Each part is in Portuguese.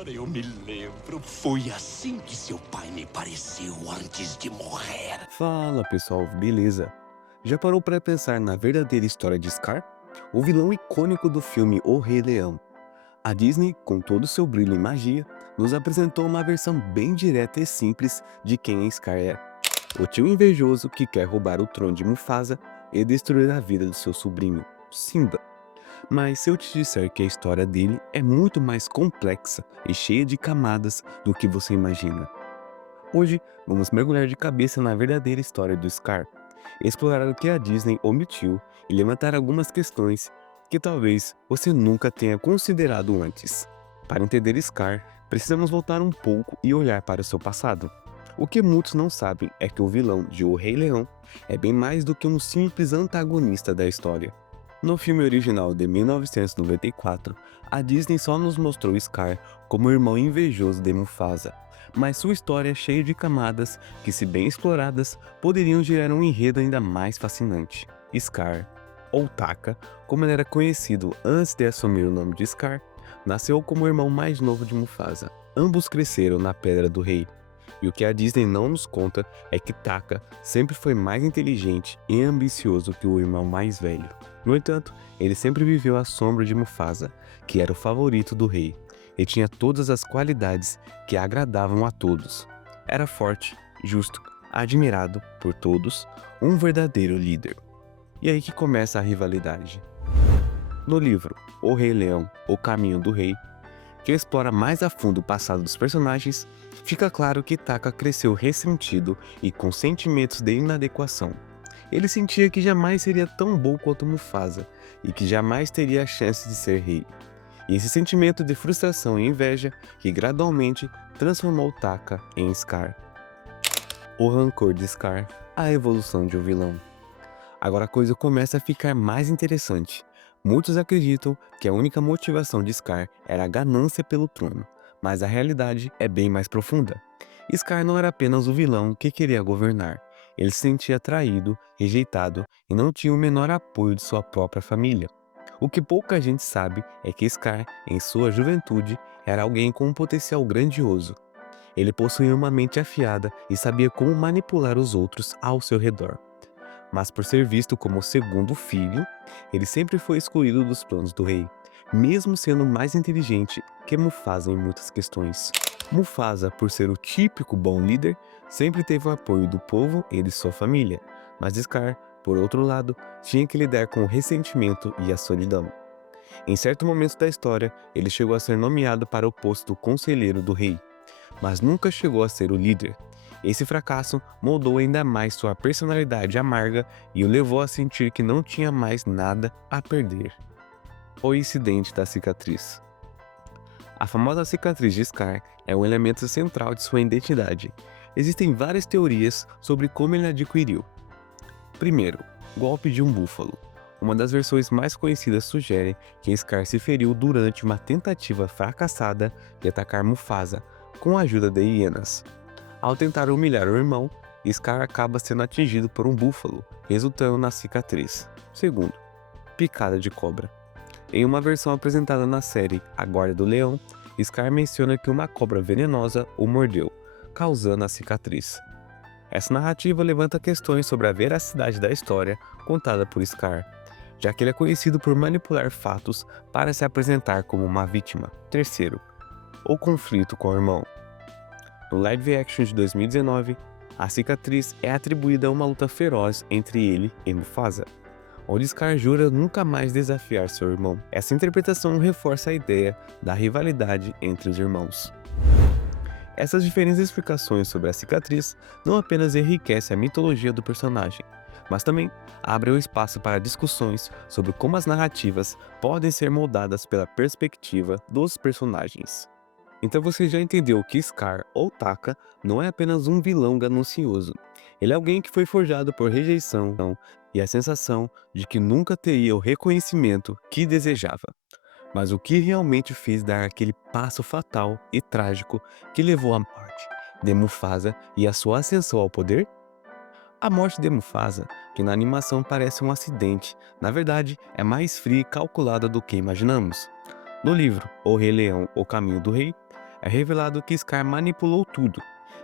Ora, eu me lembro. Foi assim que seu pai me pareceu antes de morrer. Fala pessoal, beleza? Já parou para pensar na verdadeira história de Scar? O vilão icônico do filme O Rei Leão. A Disney, com todo o seu brilho e magia, nos apresentou uma versão bem direta e simples de quem Scar é. O tio invejoso que quer roubar o trono de Mufasa e destruir a vida do seu sobrinho, Simba. Mas se eu te disser que a história dele é muito mais complexa e cheia de camadas do que você imagina. Hoje, vamos mergulhar de cabeça na verdadeira história do Scar, explorar o que a Disney omitiu e levantar algumas questões que talvez você nunca tenha considerado antes. Para entender Scar, precisamos voltar um pouco e olhar para o seu passado. O que muitos não sabem é que o vilão de O Rei Leão é bem mais do que um simples antagonista da história. No filme original de 1994, a Disney só nos mostrou Scar como o irmão invejoso de Mufasa, mas sua história é cheia de camadas que, se bem exploradas, poderiam gerar um enredo ainda mais fascinante. Scar, ou Taka, como ele era conhecido antes de assumir o nome de Scar, nasceu como o irmão mais novo de Mufasa. Ambos cresceram na Pedra do Rei. E o que a Disney não nos conta é que Taka sempre foi mais inteligente e ambicioso que o irmão mais velho. No entanto, ele sempre viveu à sombra de Mufasa, que era o favorito do rei, e tinha todas as qualidades que agradavam a todos. Era forte, justo, admirado por todos, um verdadeiro líder. E aí que começa a rivalidade. No livro O Rei Leão, O Caminho do Rei, que explora mais a fundo o passado dos personagens, fica claro que Taka cresceu ressentido e com sentimentos de inadequação. Ele sentia que jamais seria tão bom quanto Mufasa e que jamais teria a chance de ser rei. E esse sentimento de frustração e inveja que gradualmente transformou Taka em Scar. O rancor de Scar, a evolução de um vilão. Agora a coisa começa a ficar mais interessante. Muitos acreditam que a única motivação de Scar era a ganância pelo trono, mas a realidade é bem mais profunda. Scar não era apenas o vilão que queria governar. Ele se sentia traído, rejeitado e não tinha o menor apoio de sua própria família. O que pouca gente sabe é que Scar, em sua juventude, era alguém com um potencial grandioso. Ele possuía uma mente afiada e sabia como manipular os outros ao seu redor. Mas por ser visto como o segundo filho, ele sempre foi excluído dos planos do rei, mesmo sendo mais inteligente que Mufasa em muitas questões. Mufasa, por ser o típico bom líder, sempre teve o apoio do povo e de sua família, mas Scar, por outro lado, tinha que lidar com o ressentimento e a solidão. Em certo momento da história, ele chegou a ser nomeado para o posto do conselheiro do rei, mas nunca chegou a ser o líder. Esse fracasso moldou ainda mais sua personalidade amarga e o levou a sentir que não tinha mais nada a perder. O incidente da cicatriz. A famosa cicatriz de Scar é um elemento central de sua identidade. Existem várias teorias sobre como ele adquiriu. Primeiro, golpe de um búfalo. Uma das versões mais conhecidas sugere que Scar se feriu durante uma tentativa fracassada de atacar Mufasa com a ajuda de hienas. Ao tentar humilhar o irmão, Scar acaba sendo atingido por um búfalo, resultando na cicatriz. Segundo, picada de cobra. Em uma versão apresentada na série A Guarda do Leão, Scar menciona que uma cobra venenosa o mordeu, causando a cicatriz. Essa narrativa levanta questões sobre a veracidade da história contada por Scar, já que ele é conhecido por manipular fatos para se apresentar como uma vítima. Terceiro, o conflito com o irmão. No live action de 2019, a cicatriz é atribuída a uma luta feroz entre ele e Mufasa, onde Scar jura nunca mais desafiar seu irmão. Essa interpretação reforça a ideia da rivalidade entre os irmãos. Essas diferentes explicações sobre a cicatriz não apenas enriquecem a mitologia do personagem, mas também abrem o espaço para discussões sobre como as narrativas podem ser moldadas pela perspectiva dos personagens. Então você já entendeu que Scar, ou Taka, não é apenas um vilão ganancioso. Ele é alguém que foi forjado por rejeição e a sensação de que nunca teria o reconhecimento que desejava. Mas o que realmente fez dar aquele passo fatal e trágico que levou à morte de Mufasa e à sua ascensão ao poder? A morte de Mufasa, que na animação parece um acidente, na verdade é mais fria e calculada do que imaginamos. No livro O Rei Leão, O Caminho do Rei, é revelado que Scar manipulou tudo.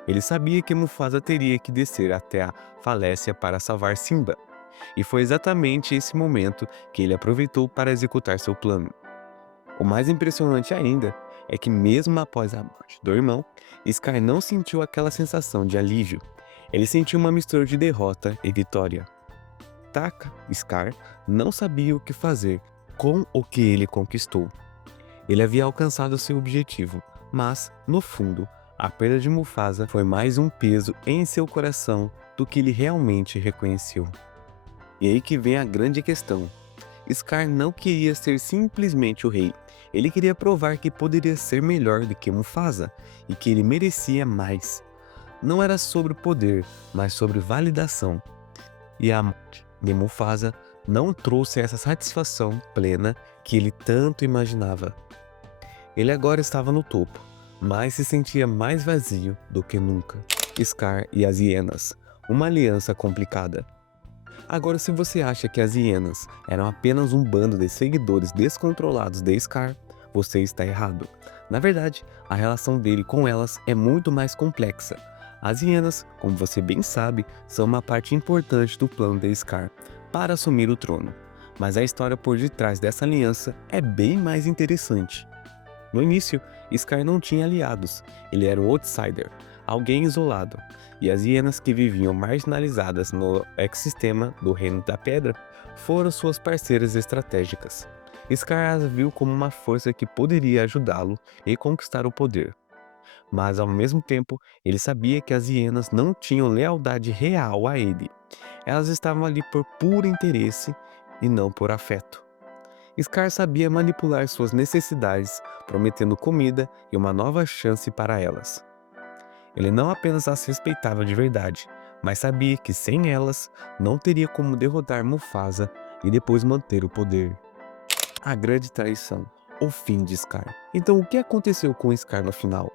Ele sabia que Mufasa teria que descer até a falésia para salvar Simba, e foi exatamente esse momento que ele aproveitou para executar seu plano. O mais impressionante ainda é que mesmo após a morte do irmão, Scar não sentiu aquela sensação de alívio. Ele sentiu uma mistura de derrota e vitória. Scar não sabia o que fazer com o que ele conquistou. Ele havia alcançado seu objetivo, mas, no fundo, a perda de Mufasa foi mais um peso em seu coração do que ele realmente reconheceu. E aí que vem a grande questão. Scar não queria ser simplesmente o rei. Ele queria provar que poderia ser melhor do que Mufasa e que ele merecia mais. Não era sobre poder, mas sobre validação. E a morte de Mufasa não trouxe essa satisfação plena que ele tanto imaginava. Ele agora estava no topo, mas se sentia mais vazio do que nunca. Scar e as hienas, uma aliança complicada. Agora, se você acha que as hienas eram apenas um bando de seguidores descontrolados de Scar, você está errado. Na verdade, a relação dele com elas é muito mais complexa. As hienas, como você bem sabe, são uma parte importante do plano de Scar para assumir o trono. Mas a história por detrás dessa aliança é bem mais interessante. No início, Scar não tinha aliados, ele era um outsider, alguém isolado, e as hienas que viviam marginalizadas no ecossistema do Reino da Pedra foram suas parceiras estratégicas. Scar as viu como uma força que poderia ajudá-lo a conquistar o poder. Mas ao mesmo tempo, ele sabia que as hienas não tinham lealdade real a ele. Elas estavam ali por puro interesse e não por afeto. Scar sabia manipular suas necessidades, prometendo comida e uma nova chance para elas. Ele não apenas as respeitava de verdade, mas sabia que sem elas não teria como derrotar Mufasa e depois manter o poder. A grande traição, o fim de Scar. Então o que aconteceu com Scar no final?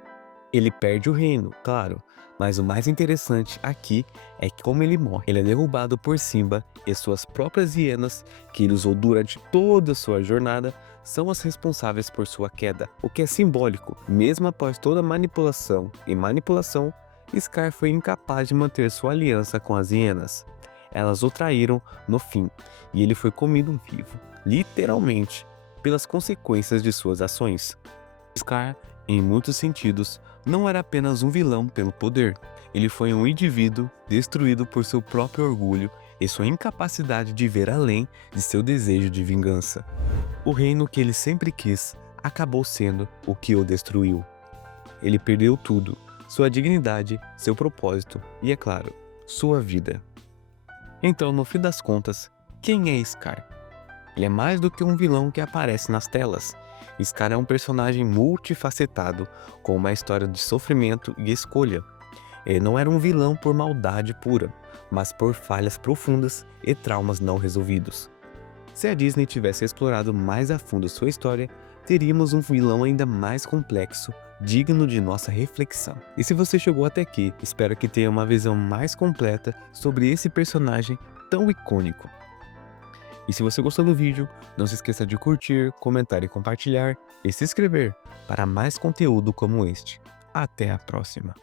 Ele perde o reino, claro, mas o mais interessante aqui é que como ele morre, ele é derrubado por Simba e suas próprias hienas, que ele usou durante toda a sua jornada, são as responsáveis por sua queda, o que é simbólico. Mesmo após toda a manipulação, Scar foi incapaz de manter sua aliança com as hienas. Elas o traíram no fim, e ele foi comido vivo, literalmente, pelas consequências de suas ações. Scar, em muitos sentidos, não era apenas um vilão pelo poder. Ele foi um indivíduo destruído por seu próprio orgulho e sua incapacidade de ver além de seu desejo de vingança. O reino que ele sempre quis acabou sendo o que o destruiu. Ele perdeu tudo: sua dignidade, seu propósito e, é claro, sua vida. Então, no fim das contas, quem é Scar? Ele é mais do que um vilão que aparece nas telas. Scar é um personagem multifacetado, com uma história de sofrimento e escolha. Ele não era um vilão por maldade pura, mas por falhas profundas e traumas não resolvidos. Se a Disney tivesse explorado mais a fundo sua história, teríamos um vilão ainda mais complexo, digno de nossa reflexão. E se você chegou até aqui, espero que tenha uma visão mais completa sobre esse personagem tão icônico. E se você gostou do vídeo, não se esqueça de curtir, comentar e compartilhar, e se inscrever para mais conteúdo como este. Até a próxima!